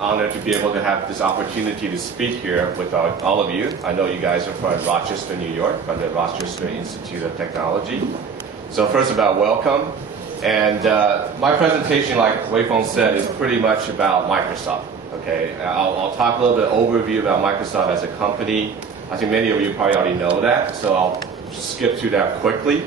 honored to be able to have this opportunity to speak here with all of you. I know you guys are from Rochester, New York, from the Rochester Institute of Technology. So first of all, welcome. And my presentation, like Wei Feng said, is pretty much about Microsoft. Okay, I'll talk a little bit overview about Microsoft as a company. I think many of you probably already know that, so I'll just skip through that quickly.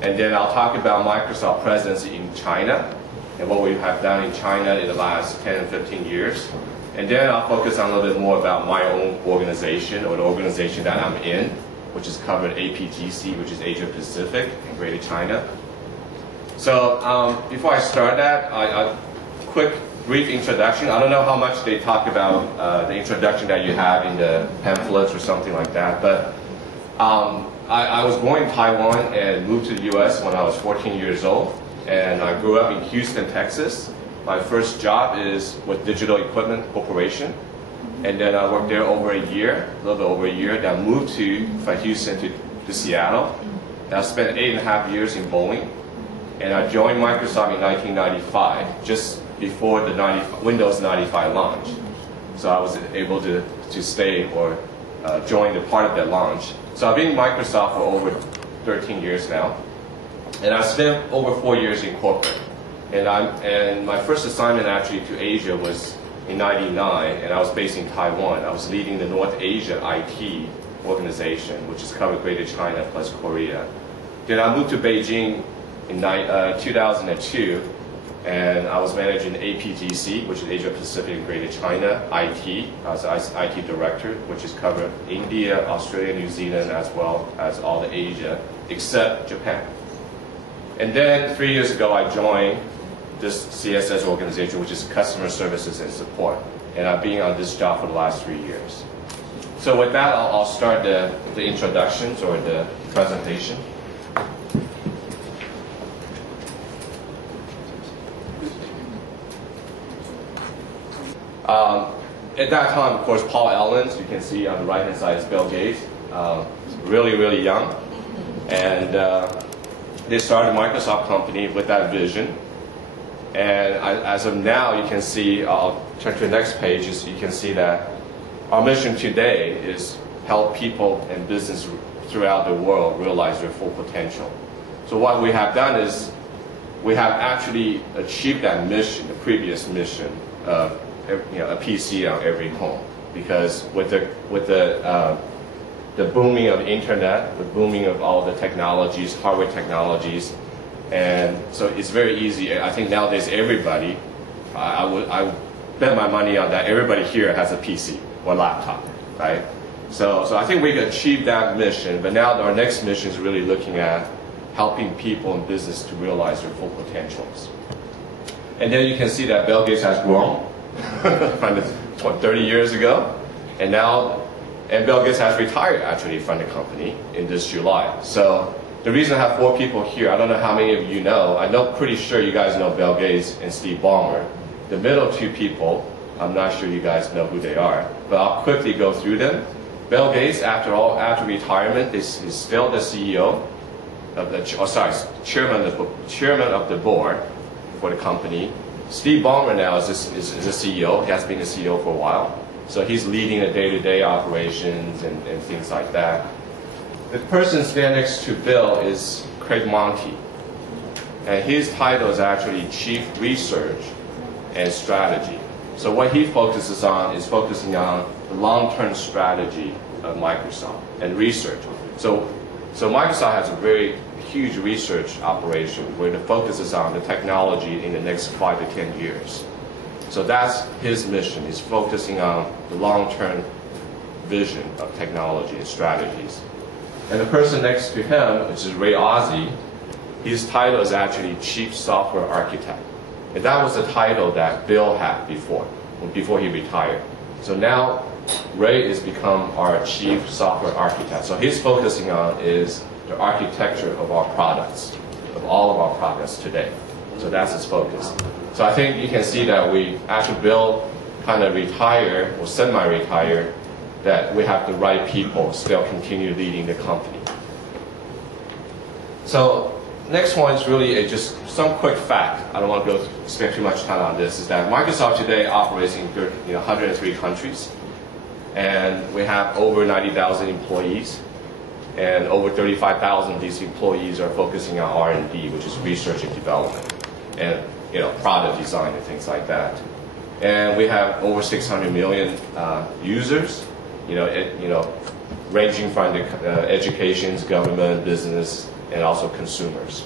And then I'll talk about Microsoft presence in China and what we have done in China in the last 10 and 15 years. And then I'll focus on a little bit more about my own organization, or the organization that I'm in, which is covered APGC, which is Asia Pacific and Greater China. So before I start that, a quick brief introduction. I don't know how much they talk about the introduction that you have in the pamphlets or something like that, but I was born in Taiwan and moved to the US when I was 14 years old. And I grew up in Houston, Texas. My first job is with Digital Equipment Corporation. And then I worked there over a year, a little bit over a year. Then I moved from Houston to Seattle. And I spent 8.5 years in Boeing. And I joined Microsoft in 1995, just before the Windows 95 launch. So I was able to stay or join the part of that launch. So I've been in Microsoft for over 13 years now. And I spent over 4 years in corporate. And my first assignment actually to Asia was in '99, and I was based in Taiwan. I was leading the North Asia IT organization, which is covered Greater China plus Korea. Then I moved to Beijing in 2002, and I was managing APGC, which is Asia Pacific and Greater China IT. I was IT director, which is covered India, Australia, New Zealand, as well as all the Asia, except Japan. And then 3 years ago, I joined this CSS organization, which is Customer Services and Support. And I've been on this job for the last 3 years. So with that, I'll start the introductions or the presentation. At that time, of course, Paul Allen, you can see on the right-hand side is Bill Gates, really, really young. And they started a Microsoft company with that vision. And as of now, you can see, I'll turn to the next page, you can see that our mission today is help people and business throughout the world realize their full potential. So what we have done is we have actually achieved that mission, the previous mission of a PC on every home. Because with the booming of the internet, the booming of all the technologies, hardware technologies, and so it's very easy. I think nowadays everybody, I would bet my money on that everybody here has a PC or laptop, right? So I think we've achieved that mission, but now our next mission is really looking at helping people in business to realize their full potentials. And then you can see that Bill Gates has grown from 30 years ago, and Bill Gates has retired actually from the company in this July. So the reason I have 4 people here, I don't know how many of you know. I know, pretty sure you guys know Bill Gates and Steve Ballmer. The middle 2 people, I'm not sure you guys know who they are, but I'll quickly go through them. Bill Gates, after retirement, is still the CEO of the, chairman of the board for the company. Steve Ballmer now is a CEO. He has been a CEO for a while. So he's leading the day-to-day operations and things like that. The person standing next to Bill is Craig Monty. And his title is actually Chief Research and Strategy. So what he focuses on is focusing on the long-term strategy of Microsoft and research. So Microsoft has a very huge research operation where the focus is on the technology in the next 5 to 10 years. So that's his mission, is focusing on the long-term vision of technology and strategies. And the person next to him, which is Ray Ozzie, his title is actually Chief Software Architect. And that was the title that Bill had before he retired. So now Ray has become our Chief Software Architect. So he's focusing on is the architecture of our products, of all of our products today. So that's his focus. So I think you can see that Bill kind of retired or semi-retired, that we have the right people still continue leading the company. So next one is really just some quick fact. I don't want to spend too much time on this. Is that Microsoft today operates in 103 countries, and we have over 90,000 employees, and over 35,000 of these employees are focusing on R&D, which is research and development, and product design and things like that. And we have over 600 million users, ranging from the educations, government, business, and also consumers.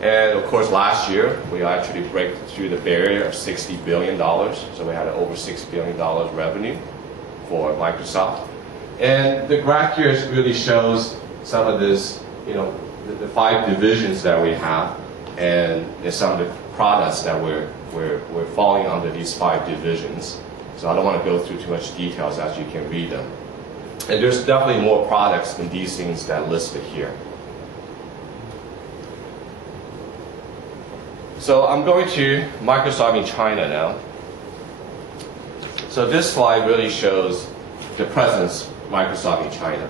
And of course, last year, we actually break through the barrier of $60 billion. So we had over $6 billion revenue for Microsoft. And the graph here really shows some of this, the 5 divisions that we have, and some of the products that we're falling under these 5 divisions. So I don't want to go through too much details, as you can read them. And there's definitely more products than these things that are listed here. So I'm going to Microsoft in China now. So this slide really shows the presence of Microsoft in China.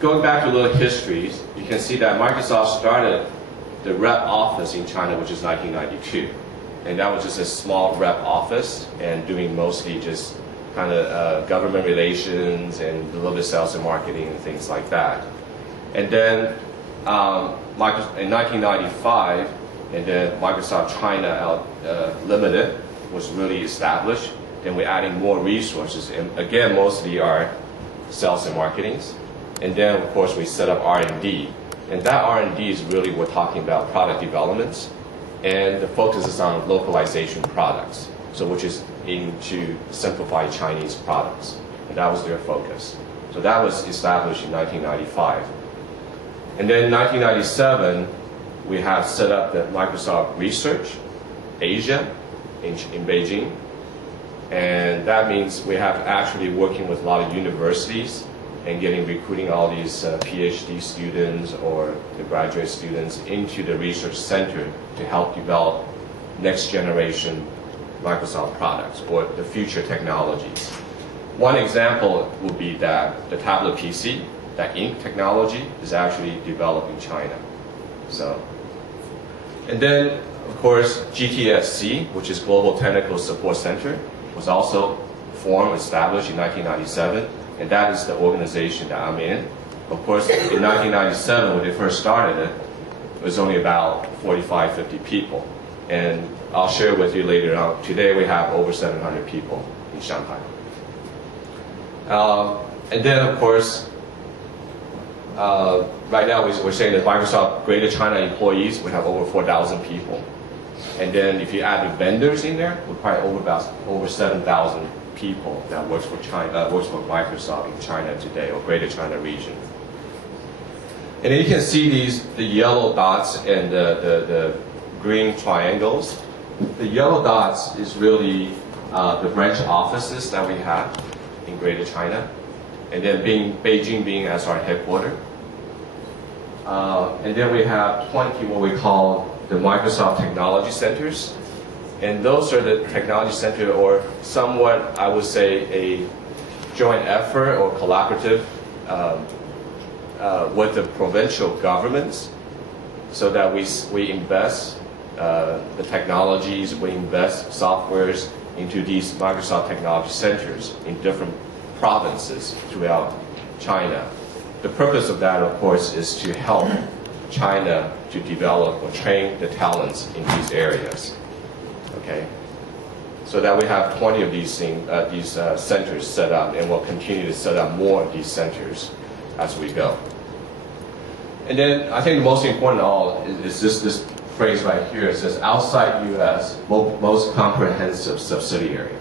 Going back to a little history, you can see that Microsoft started the rep office in China, which is 1992. And that was just a small rep office and doing mostly just kind of government relations and a little bit sales and marketing and things like that. And then in 1995, and then Microsoft China Limited was really established. Then we're adding more resources, and again, mostly our sales and marketing. And then, of course, we set up R&D. And that R&D is really, we're talking about product developments, and the focus is on localization products, so which is into simplified Chinese products. And that was their focus. So that was established in 1995. And then in 1997, we have set up the Microsoft Research Asia in Beijing. And that means we have actually working with a lot of universities and recruiting all these PhD students or the graduate students into the research center to help develop next generation Microsoft products or the future technologies. One example would be that the tablet PC, that ink technology, is actually developed in China. So, and then of course GTSC, which is Global Technical Support Center, was also established in 1997, and that is the organization that I'm in. Of course, in 1997, when they first started it, it was only about 45, 50 people. And I'll share with you later on, today we have over 700 people in Shanghai. And then, of course, right now we're saying that Microsoft Greater China employees, we have over 4,000 people. And then if you add the vendors in there, we're probably over 7,000 people that works for Microsoft in China today, or Greater China region. And then you can see the yellow dots and the green triangles. The yellow dots is really the branch offices that we have in Greater China, and then Beijing being as our headquarters. And then we have 20 what we call the Microsoft Technology Centers. And those are the technology center, or somewhat, I would say, a joint effort or collaborative with the provincial governments, so that we invest the technologies, we invest softwares into these Microsoft Technology Centers in different provinces throughout China. The purpose of that, of course, is to help China to develop or train the talents in these areas. Okay, so that we have 20 of these centers set up, and we'll continue to set up more of these centers as we go. And then I think the most important of all is this phrase right here. It says outside U.S. most comprehensive subsidiary,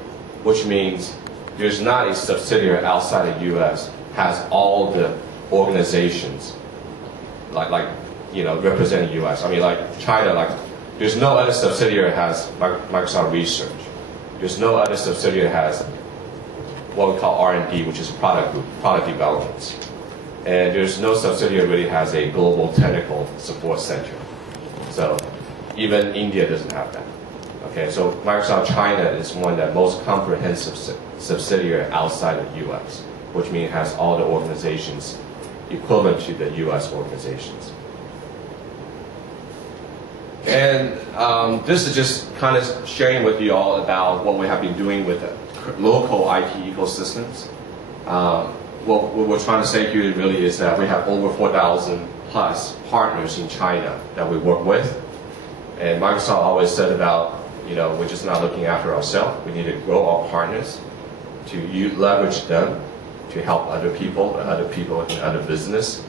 which means there's not a subsidiary outside the U.S. has all the organizations like representing U.S. I mean, like China, there's no other subsidiary has Microsoft Research. There's no other subsidiary has what we call R&D, which is product development. And there's no subsidiary really has a global technical support center. So even India doesn't have that. Okay, so Microsoft China is one that most comprehensive subsidiary outside of the U.S., which means it has all the organizations equivalent to the U.S. organizations. And this is just kind of sharing with you all about what we have been doing with the local IT ecosystems. What we're trying to say here really is that we have over 4,000 plus partners in China that we work with. And Microsoft always said about, we're just not looking after ourselves. We need to grow our partners, to leverage them to help other people in other business.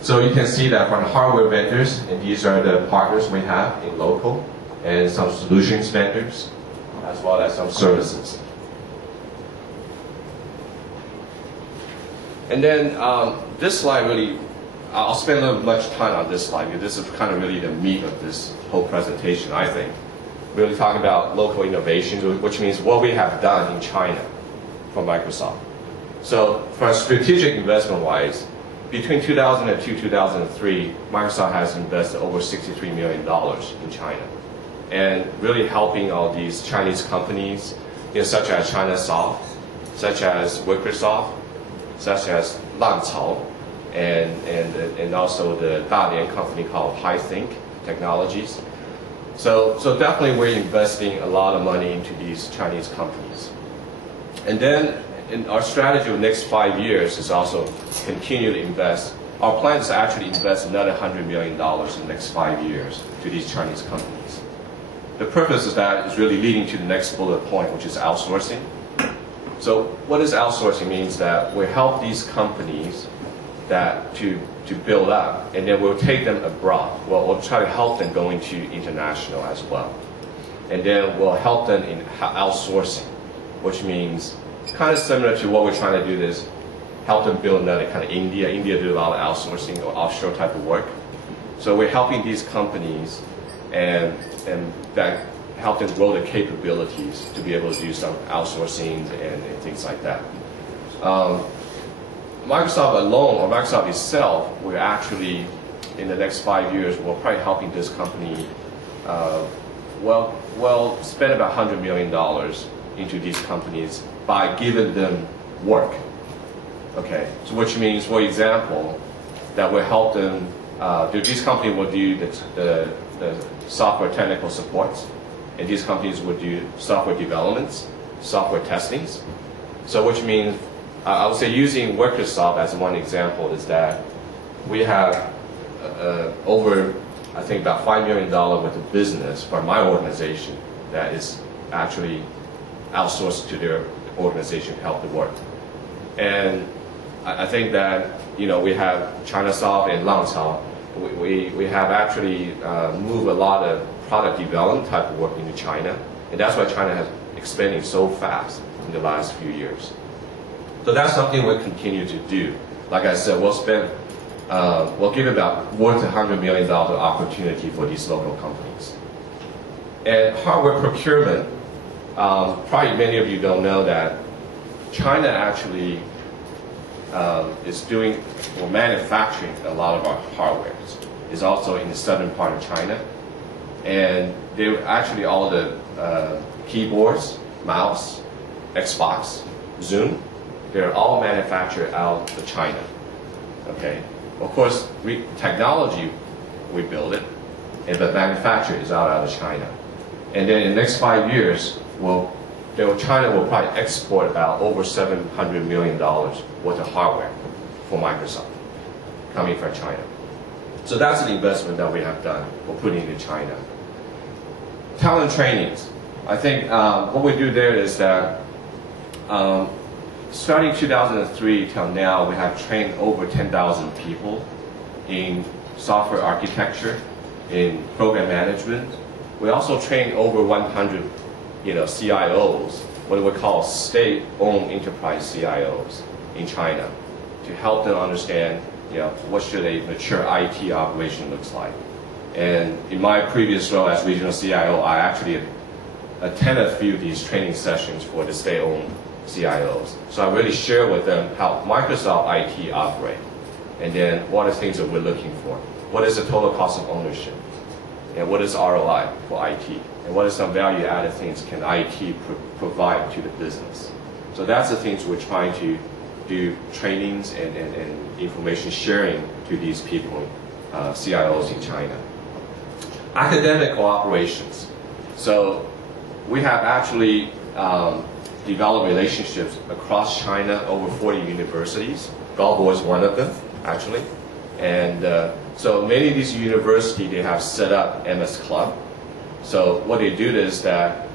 So you can see that from the hardware vendors, and these are the partners we have in local, and some solutions vendors, as well as some services. And then this slide really, I'll spend a little much time on this slide because this is kind of really the meat of this whole presentation, I think. Really talking about local innovation, which means what we have done in China for Microsoft. So for strategic investment-wise, between 2002 and 2003, Microsoft has invested over $63 million in China, and really helping all these Chinese companies, such as China Soft, such as Microsoft, such as Langcao, and also the Dalian company called HiThink Technologies. So definitely we're investing a lot of money into these Chinese companies. And then in our strategy of the next 5 years is also continue to invest. Our plan is to actually invest another $100 million in the next 5 years to these Chinese companies. The purpose of that is really leading to the next bullet point, which is outsourcing. So what is outsourcing? Means that we help these companies to build up, and then we'll take them abroad. We'll try to help them going to international as well. And then we'll help them in outsourcing, which means kind of similar to what we're trying to do is help them build another kind of India. India do a lot of outsourcing or offshore type of work. So we're helping these companies and that help them grow their capabilities to be able to do some outsourcing and things like that. Microsoft alone, or Microsoft itself, we're actually, in the next 5 years, we're probably helping this company, spend about $100 million into these companies by giving them work. Okay, so which means, for example, that will help them, these companies will do the software technical supports, and these companies would do software developments, software testings. So which means, I would say using Microsoft as one example is that we have over, I think, about $5 million worth of business for my organization that is actually outsourced to their organization to help the work. And I think that, we have China Soft and Langcao. We have actually moved a lot of product development type of work into China, and that's why China has expanding so fast in the last few years. So that's something we'll continue to do. Like I said, we'll give about worth $100 million opportunity for these local companies. And hardware procurement, probably many of you don't know that China actually is doing or manufacturing a lot of our hardware. It's also in the southern part of China. And they actually all the keyboards, mouse, Xbox, Zoom, they're all manufactured out of China. Okay, of course, technology we build it, and the manufacture is out of China. And then in the next 5 years, China will probably export about over $700 million worth of hardware for Microsoft coming from China. So that's an investment that we have done. We're putting into China. Talent trainings. I think what we do there is that starting 2003 till now, we have trained over 10,000 people in software architecture, in program management. We also train over 100, CIOs, what we call state-owned enterprise CIOs in China, to help them understand, what should a mature IT operation looks like. And in my previous role as regional CIO, I actually attended a few of these training sessions for the state-owned CIOs. So I really share with them how Microsoft IT operate, and then what are things that we're looking for. What is the total cost of ownership? And what is ROI for IT? And what are some value-added things can IT provide to the business? So that's the things we're trying to do trainings and information sharing to these people, CIOs in China. academic cooperations. So we have actually developed relationships across China, over 40 universities. Galbo is one of them, actually. And so many of these universities, they have set up MS Club. So what they do is that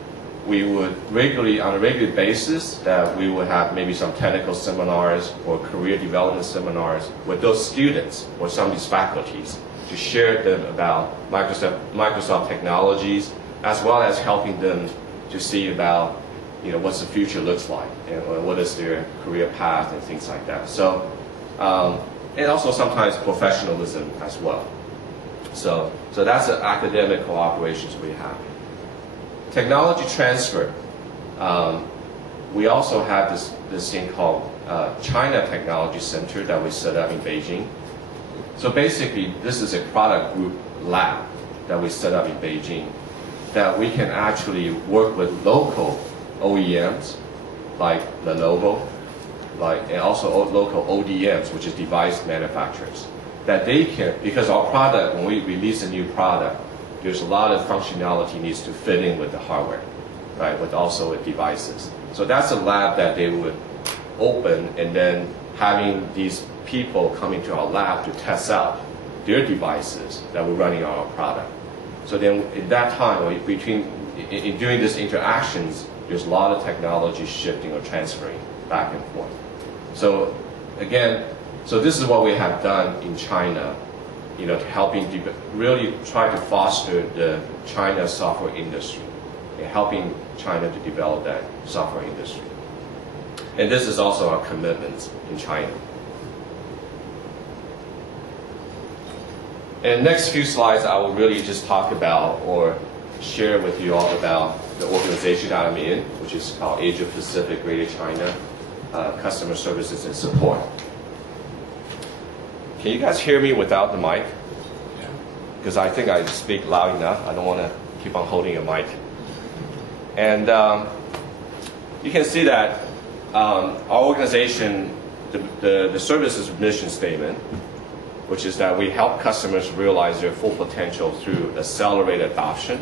we would regularly, on a regular basis, that we would have maybe some technical seminars or career development seminars with those students or some of these faculties to share them about Microsoft technologies, as well as helping them to see about what the future looks like and what is their career path and things like that. So, and also sometimes professionalism as well. So that's the academic cooperations we have. Technology transfer. We also have this thing called China Technology Center that we set up in Beijing. So basically, this is a product group lab that we set up in Beijing that we can actually work with local OEMs like Lenovo, and also local ODMs, which is device manufacturers, that they can, because our product, when we release a new product, there's a lot of functionality needs to fit in with the hardware, right, with also with devices. So that's a lab that they would open, and then having these people coming to our lab to test out their devices that we're running on our product. So then at that time, in doing these interactions, there's a lot of technology shifting or transferring back and forth. So again, this is what we have done in China, to helping really try to foster the China software industry and helping China to develop that software industry. And this is also our commitment in China. And next few slides, I will really just talk about or share with you all about the organization that I'm in, which is called Asia Pacific Greater China Customer Services and Support. Can you guys hear me without the mic? Because I think I speak loud enough. I don't want to keep on holding a mic. And you can see that our organization, the services mission statement, which is that we help customers realize their full potential through accelerated adoption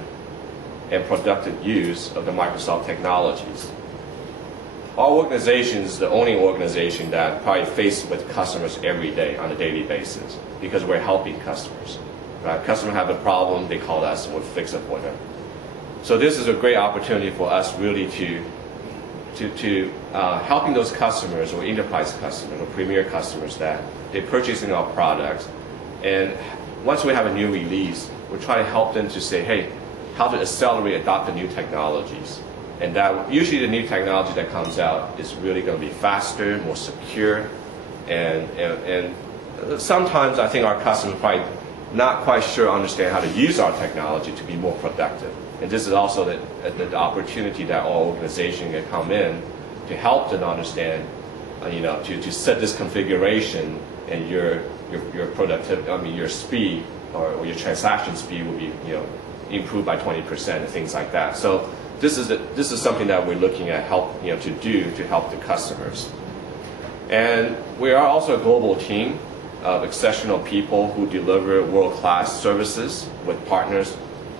and productive use of the Microsoft technologies. Our organization is the only organization that probably faces with customers every day on a daily basis because we're helping customers. Right? Customers have a problem, they call us and we'll fix it for them. So this is a great opportunity for us really to helping those customers or enterprise customers or premier customers that they're purchasing our products. And once we have a new release, we're trying to help them to say, hey, how to accelerate, adopt the new technologies. And that usually the new technology that comes out is really going to be faster, more secure. And sometimes I think our customers probably not quite sure understand how to use our technology to be more productive. And this is also the opportunity that our organization can come in to help them understand, to set this configuration and your productivity, your speed or your transaction speed will be, improved by 20% and things like that. So this is something that we're looking at to help the customers. And we are also a global team of exceptional people who deliver world-class services with partners,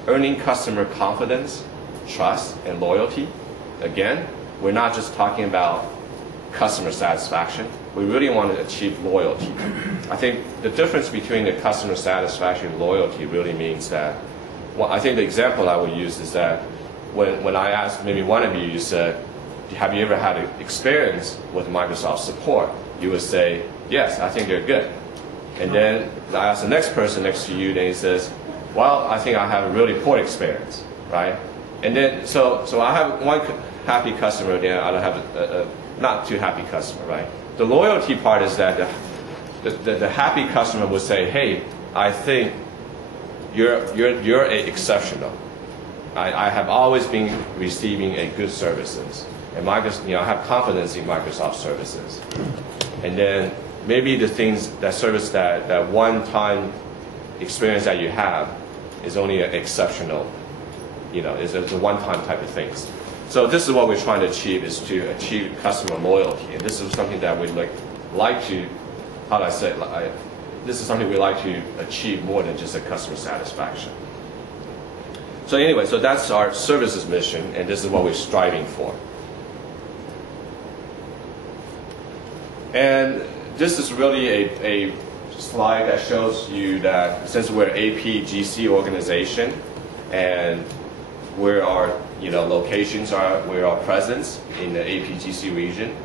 earning customer confidence, trust, and loyalty. Again, we're not just talking about customer satisfaction. We really want to achieve loyalty. I think the difference between the customer satisfaction and loyalty really means that, I think the example I would use is that when I asked maybe one of you, you said, have you ever had an experience with Microsoft support? You would say, yes, I think they're good. And then I ask the next person next to you, then he says, well, I think I have a really poor experience, right? And then, so I have one happy customer, then I don't have a not too happy customer, right? The loyalty part is that the happy customer would say, hey, I think you're exceptional. I have always been receiving a good services, and Microsoft, I have confidence in Microsoft services. And then maybe the things, that service, that one-time experience that you have is only an exceptional, is a one-time type of things. So this is what we're trying to achieve, is to achieve customer loyalty. And this is something that we'd like to, how do I say it? This is something we like to achieve more than just a customer satisfaction. So anyway, so that's our services mission, and this is what we're striving for. And this is really a slide that shows you that since we're APGC organization and where our locations are, where our presence in the APGC region,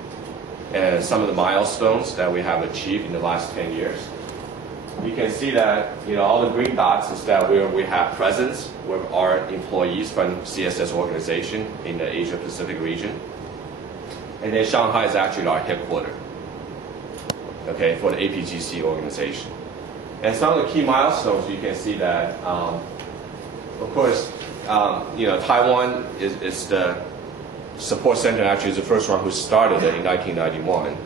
and some of the milestones that we have achieved in the last 10 years. You can see that all the green dots is that we have presence with our employees from CSS organization in the Asia Pacific region. And then Shanghai is actually our headquarters, okay, for the APGC organization. And some of the key milestones, you can see that, of course, Taiwan is the support center, actually is the first one who started it in 1991.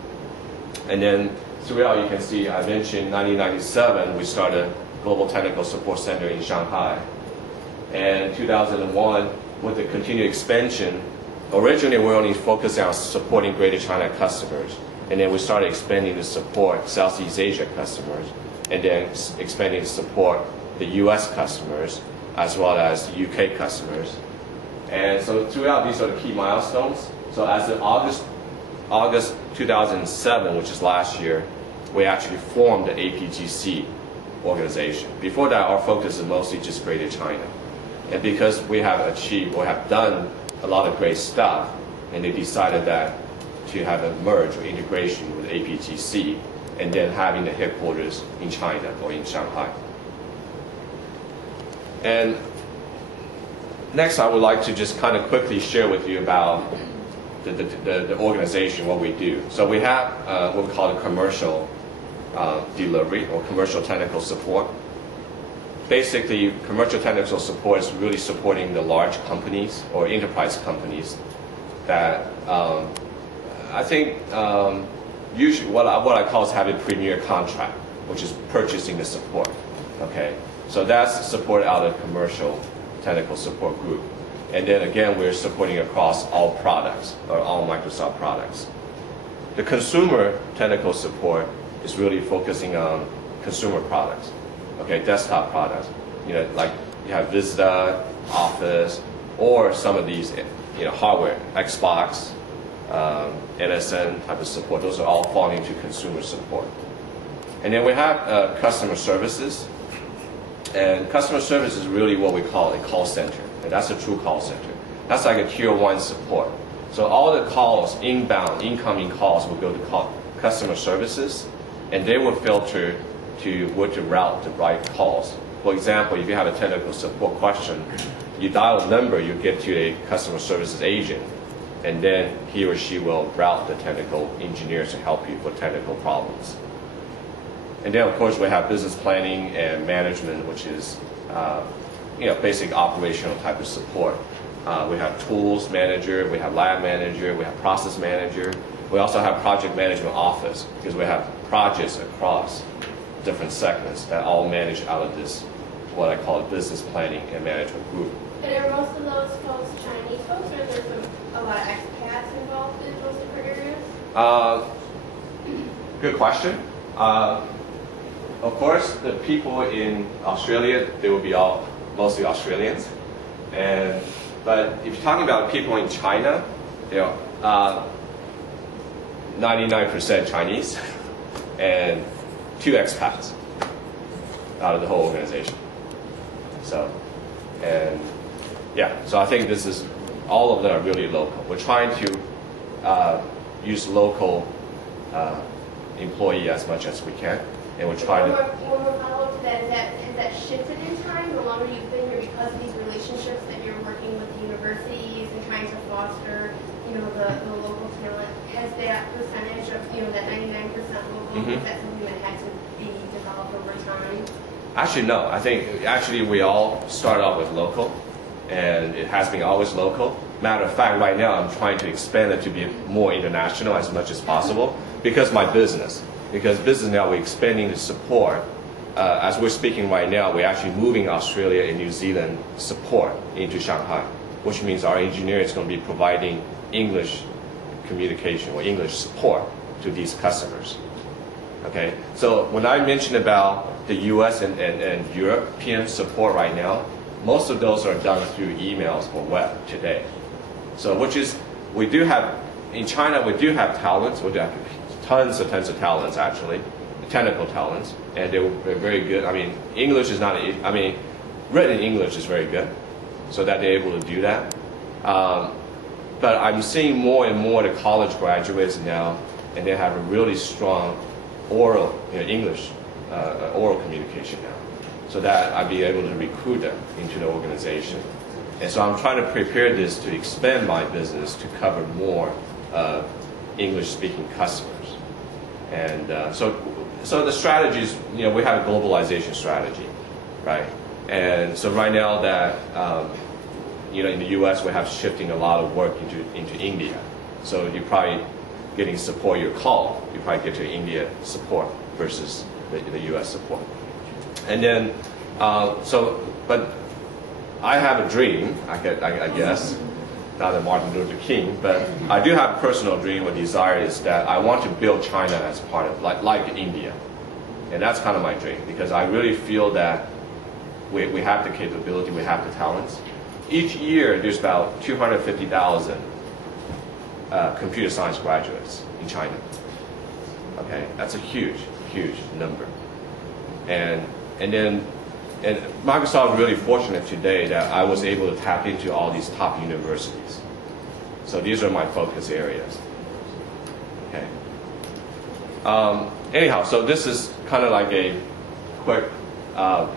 And then throughout, you can see, I mentioned 1997, we started Global Technical Support Center in Shanghai. And 2001, with the continued expansion, originally we were only focusing on supporting Greater China customers. And then we started expanding to support Southeast Asia customers, and then expanding to support the US customers, as well as the UK customers. And so throughout, these are the key milestones. So as of August 2007, which is last year, we actually formed the APGC organization. Before that, our focus is mostly just Greater China. And because we have achieved or have done a lot of great stuff, and they decided that to have a merge or integration with APGC, and then having the headquarters in China or in Shanghai. And next, I would like to just kind of quickly share with you about the organization, what we do. So we have what we call the commercial delivery or commercial technical support. Basically, commercial technical support is really supporting the large companies or enterprise companies that I think usually what I call is having a premier contract, which is purchasing the support. Okay, so that's support out of commercial technical support group. And then again, we're supporting across all products, or all Microsoft products. The consumer technical support is really focusing on consumer products, okay, desktop products. Like you have Vista, Office, or some of these, hardware, Xbox, NSN type of support. Those are all falling into consumer support. And then we have customer services. And customer service is really what we call a call center. And that's a true call center. That's like a tier 1 support. So all the calls, inbound, incoming calls will go to customer services, and they will filter to where to route the right calls. For example, if you have a technical support question, you dial a number, you get to a customer services agent, and then he or she will route the technical engineers to help you for technical problems. And then, of course, we have business planning and management, which is basic operational type of support. We have tools manager, we have lab manager, we have process manager. We also have project management office, because we have projects across different segments that all manage out of this, what I call business planning and management group. And are most of those folks Chinese folks, or is there a lot of expats involved in those different areas? Good question. Of course, the people in Australia, they will be all mostly Australians. But if you're talking about people in China, 99% Chinese and 2 expats out of the whole organization. So I think this is, all of them are really local. We're trying to use local employee as much as we can, and we're trying to. One more follow-up to that, has that shifted in time the longer you've been here because of these relationships that you're working with the universities and trying to foster, the local talent? Has that percentage of, that 99% local, is that something that had to be developed over time? Actually, no. I think actually we all start off with local, and it has been always local. Matter of fact, right now I'm trying to expand it to be more international as much as possible, because business now, we're expanding the support. As we're speaking right now, we're actually moving Australia and New Zealand support into Shanghai, which means our engineer is going to be providing English communication or English support to these customers. Okay, so when I mentioned about the US and European support right now, most of those are done through emails or web today. So we do have, in China we do have talents, we do have tons of talents actually, technical talents, and they're very good. I mean, English is not, written English is very good, so that they're able to do that. But I'm seeing more and more the college graduates now, and they have a really strong oral, English, oral communication now, so that I'll be able to recruit them into the organization. And so I'm trying to prepare this to expand my business to cover more English-speaking customers. And so the strategies, we have a globalization strategy, right? And so right now that, in the U.S. we have shifting a lot of work into India. So you're probably getting support, your call, you probably get to India support versus the U.S. support. And then, but I have a dream, I guess, not a Martin Luther King, but I do have a personal dream or desire is that I want to build China as part of, like India. And that's kind of my dream, because I really feel that we have the capability, we have the talents. Each year, there's about 250,000 computer science graduates in China. Okay, that's a huge number. And Microsoft is really fortunate today that I was able to tap into all these top universities. So these are my focus areas. Okay. Anyhow, so this is kind of like a quick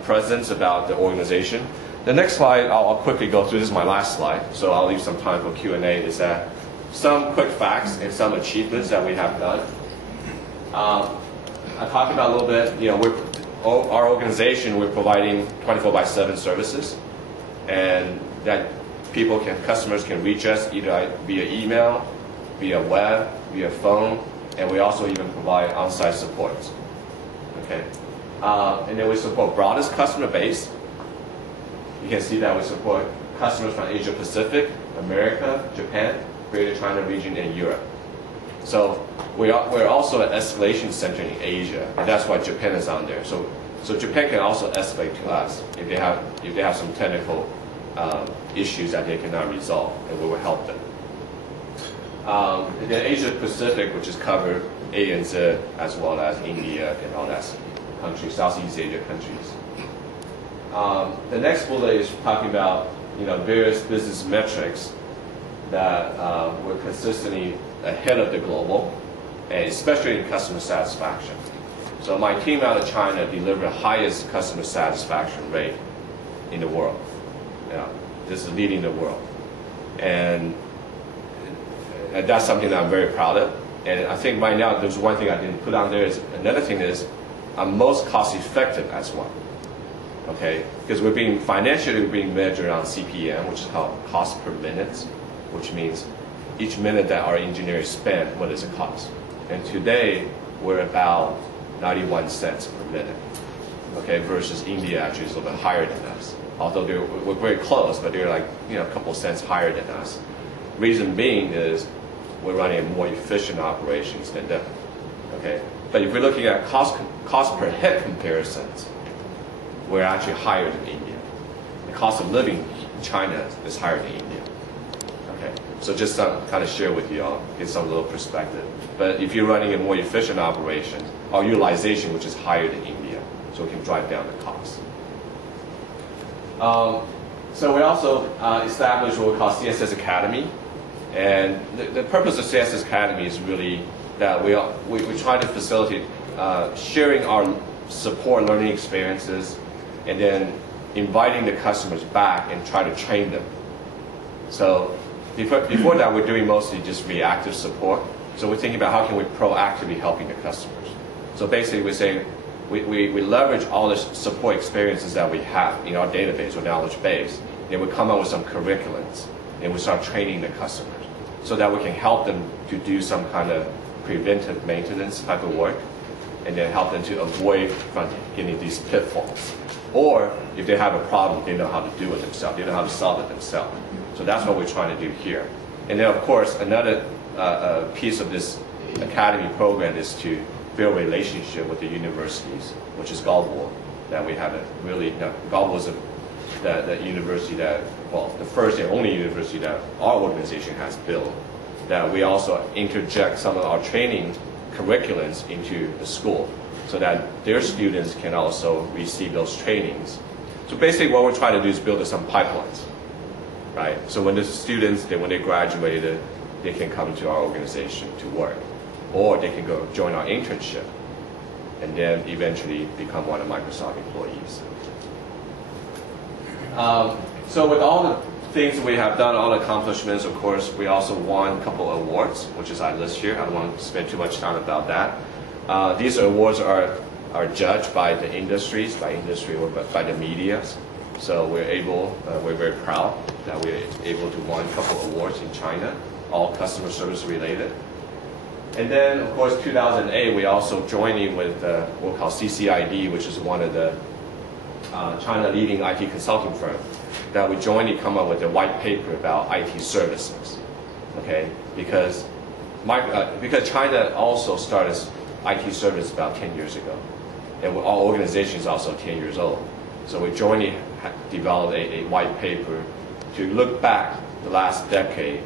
presence about the organization. The next slide, I'll quickly go through. This is my last slide, so I'll leave some time for Q&A. Is that some quick facts and some achievements that we have done. I talked about a little bit, our organization, we're providing 24/7 services, and that customers can reach us either via email, via web, via phone, and we also even provide on-site support. Okay, and then we support broadest customer base. You can see that we support customers from Asia Pacific, America, Japan, Greater China region, and Europe. So we're also an escalation center in Asia, and that's why Japan is on there. So Japan can also escalate to us if they have some technical issues that they cannot resolve, and we will help them. And then Asia Pacific, which is covered ANZ as well as India and all that countries, Southeast Asia countries. The next bullet is talking about various business metrics that we're consistently ahead of the global, and especially in customer satisfaction. So my team out of China delivered the highest customer satisfaction rate in the world. Yeah, this is leading the world, and that's something that I'm very proud of. And I think right now there's one thing I didn't put on there. Another thing is I'm most cost effective as well. Okay, because we're being measured on CPM, which is called cost per minute, which means each minute that our engineers spend, what does it cost? And today we're about 91 cents per minute. Okay, versus India actually is a little bit higher than us. Although we're very close, but they're like a couple cents higher than us. Reason being is we're running a more efficient operations than them. Okay, but if we're looking at cost per head comparisons, we're actually higher than India. The cost of living in China is higher than India. Okay, so just kind of share with you all, get some little perspective. But if you're running a more efficient operation, our utilization, which is higher than India, so we can drive down the cost. So we also established what we call CSS Academy, and the purpose of CSS Academy is really that we try to facilitate sharing our support learning experiences, and then inviting the customers back and try to train them. So before that, we're doing mostly just reactive support. So we're thinking about how can we proactively helping the customers. So basically we're saying we leverage all the support experiences that we have in our database or knowledge base, and we come up with some curriculums, and we start training the customers so that we can help them to do some kind of preventive maintenance type of work, and then help them to avoid from getting these pitfalls. Or if they have a problem, they know how to do it themselves. They know how to solve it themselves. So that's what we're trying to do here. And then, of course, another piece of this academy program is to build a relationship with the universities, which is Galbo, that we have a really, Galbo is the university that, well, the first and only university that our organization has built, that we also interject some of our training curriculums into the school so that their students can also receive those trainings. So basically what we're trying to do is build some pipelines, right? So when the students, when they graduated, they can come to our organization to work, or they can go join our internship and then eventually become one of Microsoft employees. So with all the things we have done, all the accomplishments, of course, we also won a couple of awards, which is I list here. I don't want to spend too much time about that. These awards are judged by the industries, or by the media. So we're very proud that we're able to win a couple of awards in China, all customer service related. And then, of course, 2008, we also joined in with what we call CCID, which is one of the China leading IT consulting firm, that we jointly come up with a white paper about IT services. Okay, because China also started IT service about 10 years ago, and our organization is also 10 years old. So we jointly developed a white paper to look back the last decade,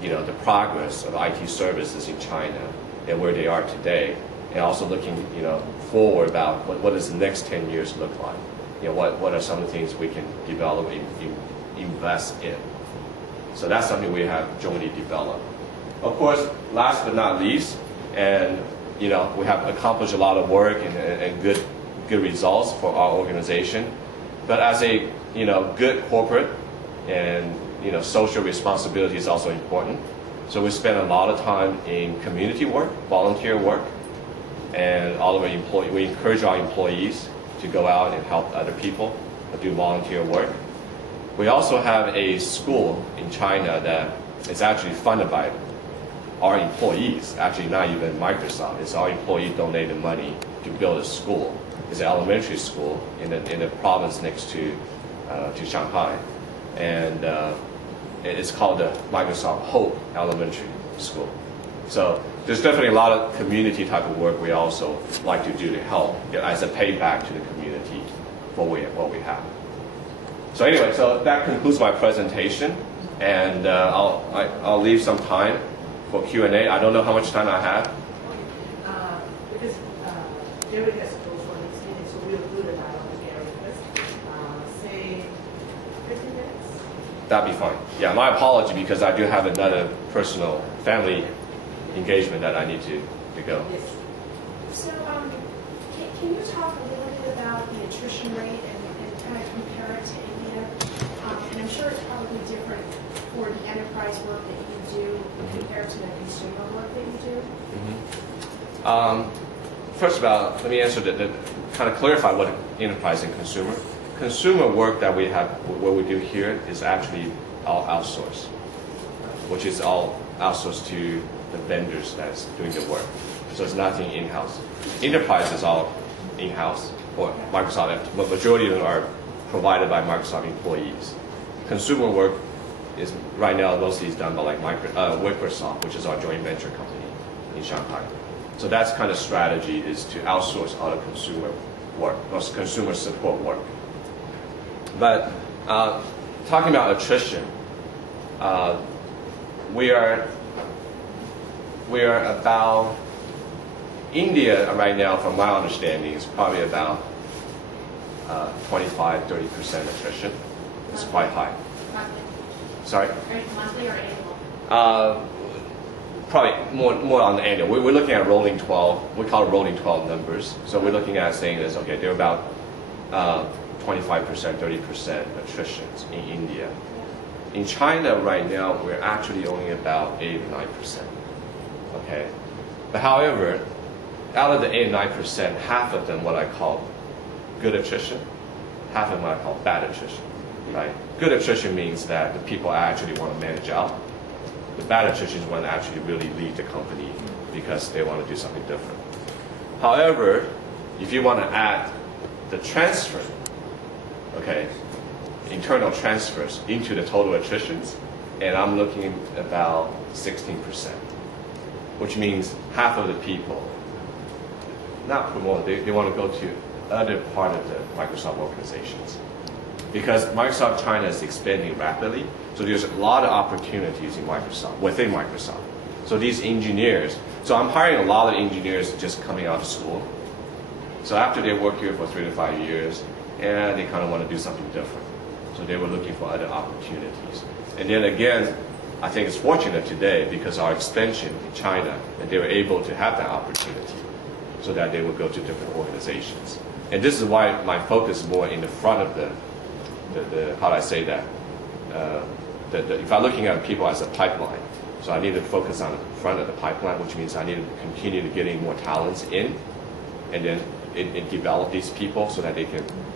the progress of IT services in China and where they are today, and also looking, forward about what does the next 10 years look like. What are some of the things we can develop and invest in. So that's something we have jointly developed. Of course, last but not least, and we have accomplished a lot of work and good results for our organization. But as a good corporate, and social responsibility is also important. So we spend a lot of time in community work, volunteer work, and all of our employees. We encourage our employees to go out and help other people do volunteer work. We also have a school in China that is actually funded by our employees, actually not even Microsoft. It's our employee donated money to build a school. It's an elementary school in the province next to Shanghai. And it's called the Microsoft Hope Elementary School. So there's definitely a lot of community type of work we also like to do to help as a payback to the community for what we have. So anyway, so that concludes my presentation, and I'll leave some time for Q&A. I don't know how much time I have. Because Jerry has to go for the meeting, so we'll do the dialogue with Gary first. Say 15 minutes? That'd be fine. Yeah, my apology because I do have another personal family engagement that I need to go. Yes. So, can you talk a little bit about the attrition rate and kind of compare it to India? And I'm sure it's probably different for the enterprise work that you do compared to the consumer work that you do. First of all, let me answer the kind of clarify what enterprise and consumer. Consumer work that we have, what we do here is actually all outsourced, which is all outsourced to the vendors that's doing the work. So it's nothing in-house. Enterprise is all in-house, or Microsoft, but majority of them are provided by Microsoft employees. Consumer work is right now mostly is done by Microsoft, which is our joint venture company in Shanghai. So that's kind of strategy is to outsource all the consumer work, or consumer support work. But talking about attrition, we are about, India right now, from my understanding, is probably about 25-30% attrition. It's quite high. Monthly. Sorry? Monthly or annual? Probably more on the annual. We're looking at rolling 12. We call it rolling 12 numbers. So we're looking at saying this, okay, they're about 25%, 30% attrition in India. In China right now, we're actually only about 8 or 9%. Okay? But however, out of the 8 or 9%, half of them what I call good attrition, half of them what I call bad attrition. Right? Good attrition means that the people actually want to manage out. The bad attrition is when they actually really leave the company because they want to do something different. However, if you want to add the transfer, okay, internal transfers into the total attritions, and I'm looking about 16%, which means half of the people not promoted, they want to go to other part of the Microsoft organizations. because Microsoft China is expanding rapidly. So there's a lot of opportunities in Microsoft, within Microsoft. So these engineers, so I'm hiring a lot of engineers just coming out of school. So after they work here for 3 to 5 years, and they kind of want to do something different. So they were looking for other opportunities. And then again, I think it's fortunate today because our expansion in China, and they were able to have that opportunity so that they would go to different organizations. And this is why my focus is more in the front of the how do I say that? If I'm looking at people as a pipeline, so I need to focus on the front of the pipeline, which means I need to continue to getting more talents in, and then develop these people so that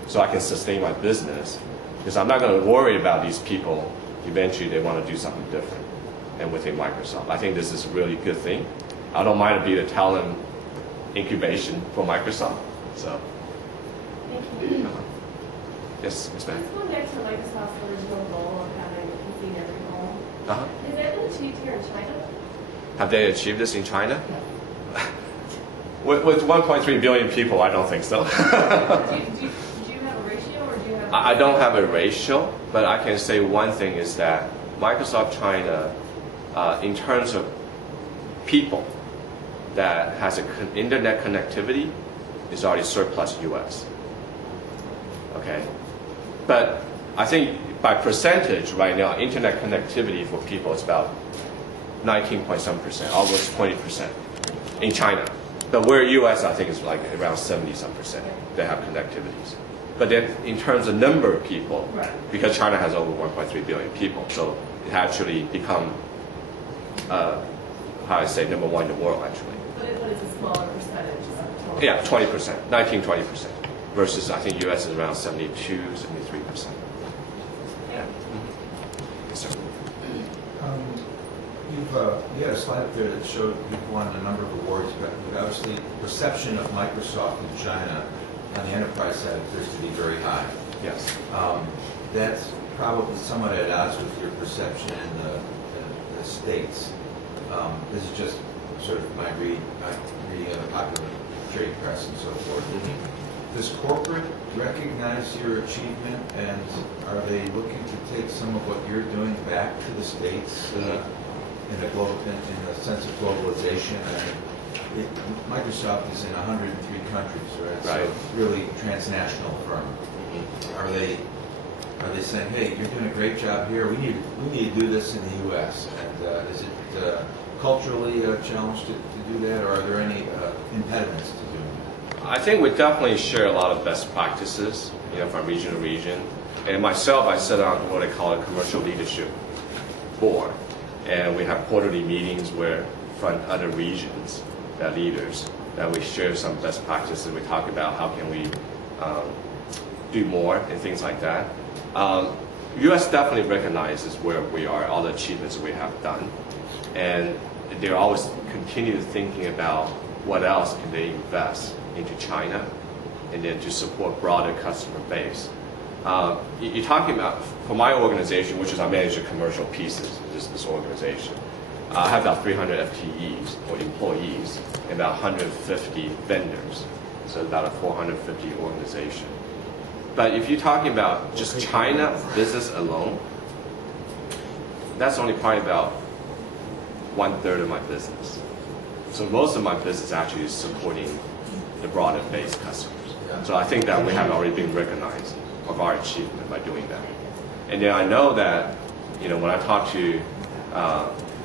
so I can sustain my business. Because I'm not going to worry about these people. Eventually, they want to do something different, and within Microsoft, I think this is a really good thing. I don't mind to be the talent incubation for Microsoft. So, Thank you. Yes, Ms. Mack. Let's go back to Microsoft's original goal of having a PC in every home. Uh-huh. Has that been achieved here in China? Have they achieved this in China? With 1.3 billion people, I don't think so. Do you have a ratio, or do you have? I don't have a ratio, but I can say one thing is that Microsoft China, in terms of people that has internet connectivity, is already surplus US. Okay, but I think by percentage right now, internet connectivity for people is about 19.some%, almost 20% in China. But we're US, I think it's like around 70-some% that have connectivities. But then in terms of number of people, Right. because China has over 1.3 billion people, so it actually become, how I say, number one in the world actually. But it's a smaller percentage of total. Yeah, 20%, 19-20%, versus I think US is around 72-73%. Yeah. Yes, sir. You had a slide up there that showed you've won a number of awards, but obviously the perception of Microsoft in China on the enterprise side appears to be very high. Yes. That's probably somewhat at odds with your perception in the States. This is just sort of my reading of the popular trade press and so forth. Does corporate recognize your achievement, and are they looking to take some of what you're doing back to the States in the sense of globalization? Microsoft is in 103 countries, right? So it's really transnational firm. Are they saying, hey, you're doing a great job here. We need to do this in the U.S. And is it culturally a challenge to do that, or are there any impediments to doing that? I think we definitely share a lot of best practices, from region to region. And myself, I sit on what I call a commercial leadership board, and we have quarterly meetings where from other regions, that leaders, that we share some best practices. We talk about how can we do more and things like that. U.S. definitely recognizes where we are, all the achievements we have done, and they're always continue thinking about what else can they invest into China, and then to support broader customer base. You're talking about, for my organization, which is I manage the commercial pieces of this organization, I have about 300 FTEs or employees and about 150 vendors, so about a 450 organization. But if you're talking about just China business alone, that's only probably about 1/3 of my business. So most of my business actually is supporting the broader base customers. So I think that we have already been recognized of our achievement by doing that. And then I know that, when I talk to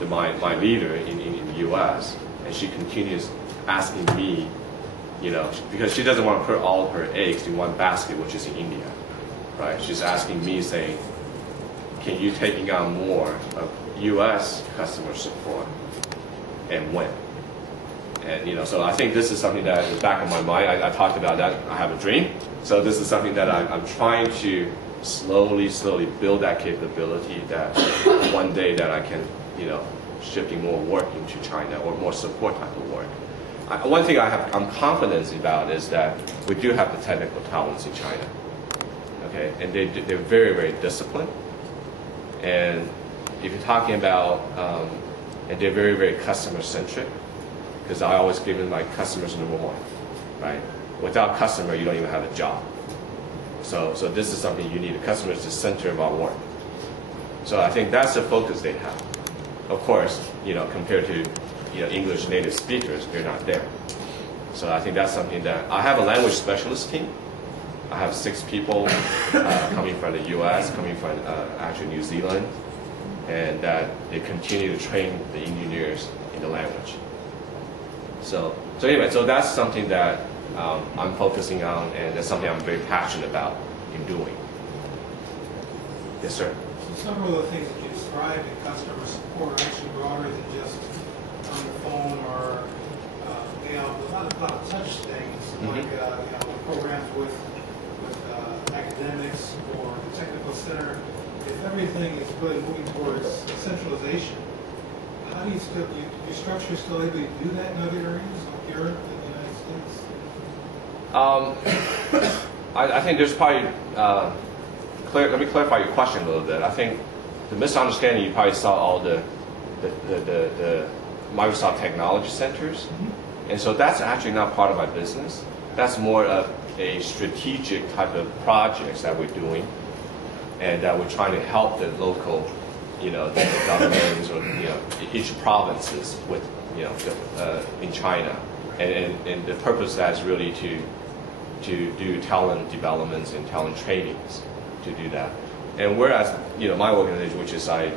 my leader in the U.S., and she continues asking me, because she doesn't want to put all of her eggs in one basket, which is in India, right? She's asking me, saying, can you taking on more of U.S. customer support, and when? And so I think this is something that in the back of my mind, I talked about that. I have a dream, so this is something that I'm trying to slowly build that capability. That one day that I can, shifting more work into China or more support type of work. One thing I'm confident about is that we do have the technical talents in China. Okay, and they're very, very disciplined. And if you're talking about, and they're very, very customer centric, because I always give them my customers number one, right? Without customer, you don't even have a job. So this is something you need. The customer is the center of our work. So I think that's the focus they have. Of course, compared to English native speakers, they're not there. So I think that's something that I have a language specialist team. I have 6 people coming from the U.S., coming from actually New Zealand, and that they continue to train the engineers in the language. So anyway, so that's something that I'm focusing on, and that's something I'm very passionate about in doing. Yes, sir. So some of the things that you described in customer support are actually broader than just on the phone or a lot of touch things like programs with academics or the technical center. If everything is really moving towards centralization, how do you still your structure still able to do that in other areas like Europe and the United States? I think there's probably let me clarify your question a little bit. I think the misunderstanding, you probably saw all the Microsoft Technology Centers, and so that's actually not part of my business. That's more of a strategic type of projects that we're doing, and that we're trying to help the local, the governments or each provinces with, in China, and the purpose of that is really to do talent developments and talent trainings to do that. And whereas my organization, which is I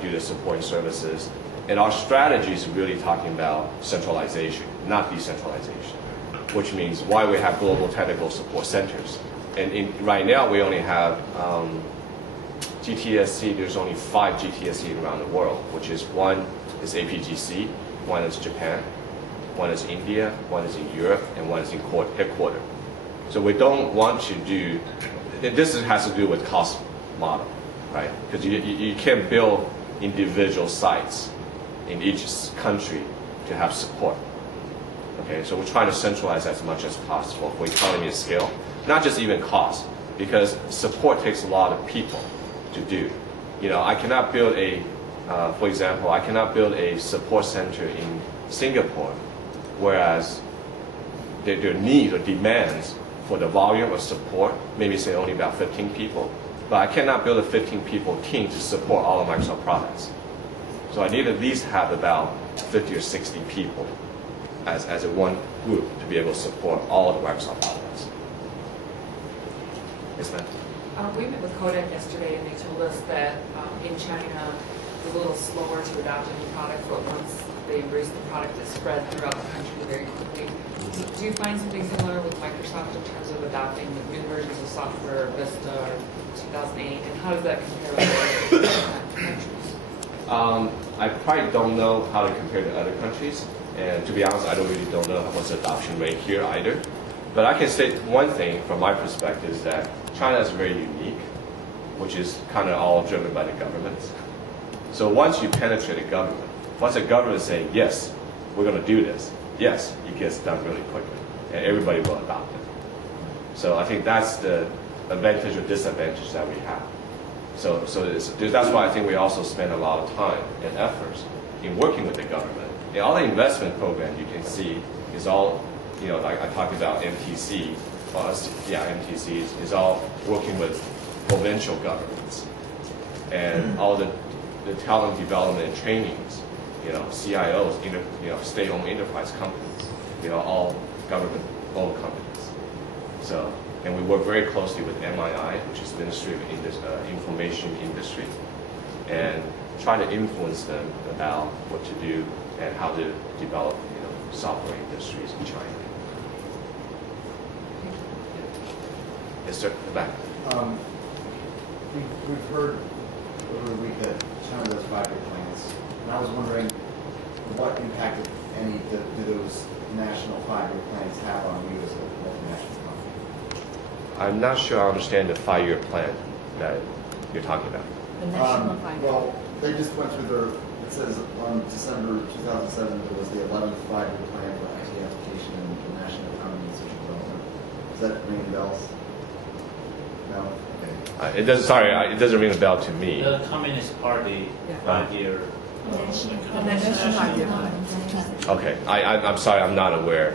do the support services, and our strategy is really talking about centralization, not decentralization, which means why we have global technical support centers. And right now we only have GTSC. There's only 5 GTSC around the world, which is one is APGC, one is Japan, one is India, one is in Europe, and one is in headquarters. So we don't want to do. This has to do with cost model, right? Because you can't build individual sites in each country to have support. Okay, so we're trying to centralize as much as possible for economy of scale, not just even cost, because support takes a lot of people to do. I cannot build for example, I cannot build a support center in Singapore, whereas their need or demands for the volume of support, maybe say only about 15 people, but I cannot build a 15 people team to support all of Microsoft products. So I need at least have about 50 or 60 people as a one group to be able to support all of the Microsoft products. Yes, ma'am? We met with Kodak yesterday, and they told us that in China, it's a little slower to adopt a new product, but once they embrace the product, it spread throughout the country very quickly. Do you find something similar with Microsoft in terms of adopting new versions of software, Vista or 2008, and how does that compare with other countries? I probably don't know how to compare to other countries, and to be honest, I don't know what's the adoption rate here either. But I can say one thing from my perspective is that China is very unique, which is kind of all driven by the government. So once you penetrate the government, once the government is saying, yes, we're going to do this, yes, it gets done really quickly, and everybody will adopt it. So I think that's the advantage or disadvantage that we have. So that's why I think we also spend a lot of time and efforts in working with the government. And all the investment programs you can see is all, like I talked about MTC, MTC is all working with provincial governments. And all the talent development and trainings, CIOs, state-owned enterprise companies, all government-owned companies. So, and we work very closely with MII, which is Ministry of Information Industry, and try to influence them about what to do and how to develop, software industries in China. Yes, sir. The back. We've heard over the week that China does 5-year plans, and I was wondering what impact, if any, do those national 5-year plans have on you as a multinational company? I'm not sure I understand the 5-year plan that you're talking about. The national five-year. Well, they just went through it says on December 2007 there was the 11th 5-year plan for IT application and the national economy and social development. Does that ring any bells? No? Okay. It doesn't. Sorry, it doesn't ring a bell to me. The Communist Party 5-year. The national five-year plan. Okay, I'm sorry, I'm not aware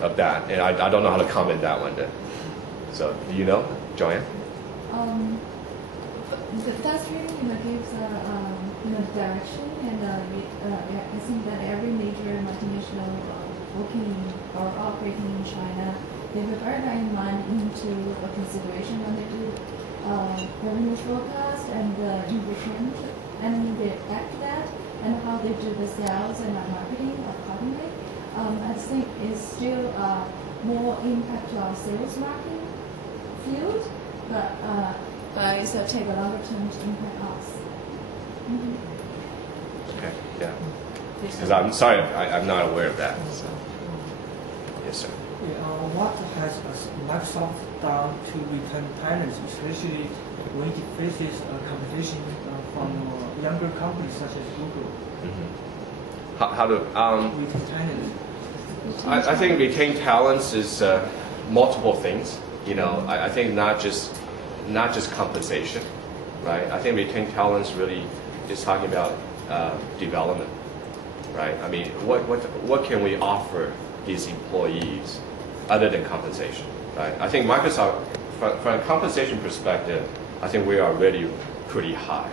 of that, and I don't know how to comment that one then. So, do you know, Joanne? That's really gives direction, and I think that every major multinational working or operating in China, they will bear that in mind into a consideration when they do revenue forecast and return, and they act that, and how they do the sales and marketing accordingly. I think it's still more impact to our sales marketing field, but it's take a longer term to impact us. Okay, yeah. Because I'm sorry, I'm not aware of that. So. Yes, sir. What has Microsoft done to retain talents, especially when it faces competition from younger companies such as Google? How to retain talent? I think retain talents is multiple things. You know, I think not just compensation, right? I think retain talents really is talking about development, right? I mean, what can we offer these employees other than compensation, right? I think Microsoft, from a compensation perspective, I think we are already pretty high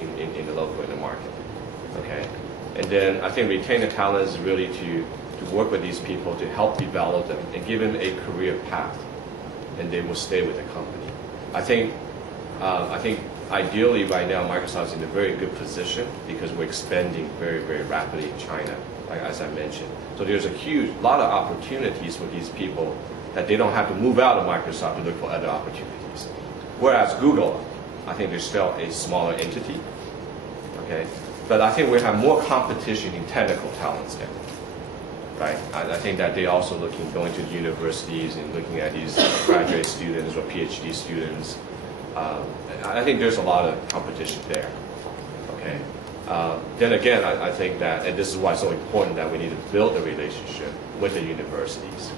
in the market, okay? And then I think retain the talent is really to work with these people to help develop them and give them a career path, and they will stay with the company. I think ideally right now Microsoft is in a very good position because we're expanding very, very rapidly in China, like as I mentioned. So there's a lot of opportunities for these people that they don't have to move out of Microsoft to look for other opportunities. Whereas Google, I think they're still a smaller entity, okay? But I think we have more competition in technical talents there, right? I think that they're also going to universities and looking at these graduate students or PhD students. I think there's a lot of competition there, okay? Then again, I think that, and this is why it's so important that we need to build a relationship with the universities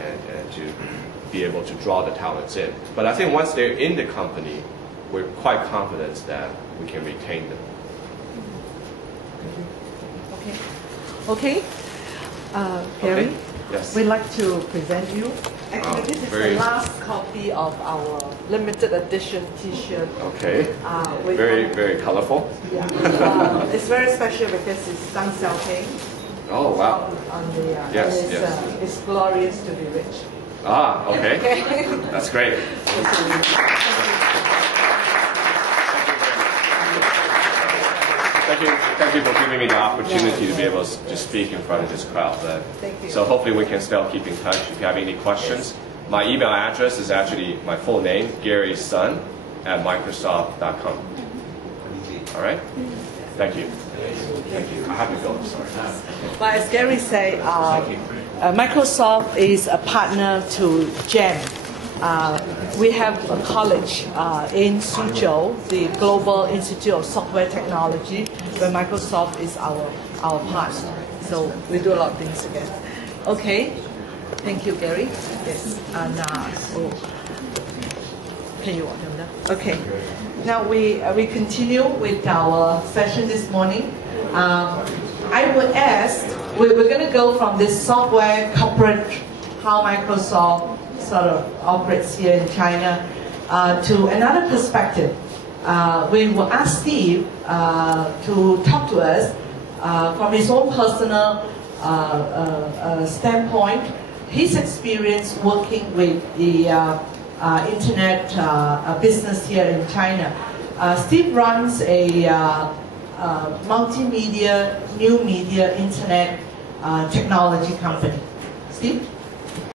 and to be able to draw the talents in. But I think once they're in the company, we're quite confident that we can retain them. Okay. Gary, Yes. we'd like to present you. Actually, this is the last copy of our limited edition T-shirt. Okay. Very colorful. Yeah. It's very special because it's done self-paint. Oh wow. On the, yes. It's glorious to be rich. Ah, okay. That's great. Thank you for giving me the opportunity to be able to speak in front of this crowd. Thank you. So hopefully we can still keep in touch. If you have any questions, my email address is actually my full name, GarySun@Microsoft.com. All right? Thank you. Thank you. I have to go, sorry. But as Gary said, Microsoft is a partner to GEM. We have a college in Suzhou, the Global Institute of Software Technology, where Microsoft is our partner. So we do a lot of things together. Okay. Thank you, Gary. Yes. And can you want them now? Okay. Now we continue with our session this morning. I would ask, we're going to go from this software corporate, how Microsoft sort of operates here in China, to another perspective. We will ask Steve to talk to us from his own personal standpoint, his experience working with the internet business here in China. Steve runs a multimedia, new media, internet technology company. Steve?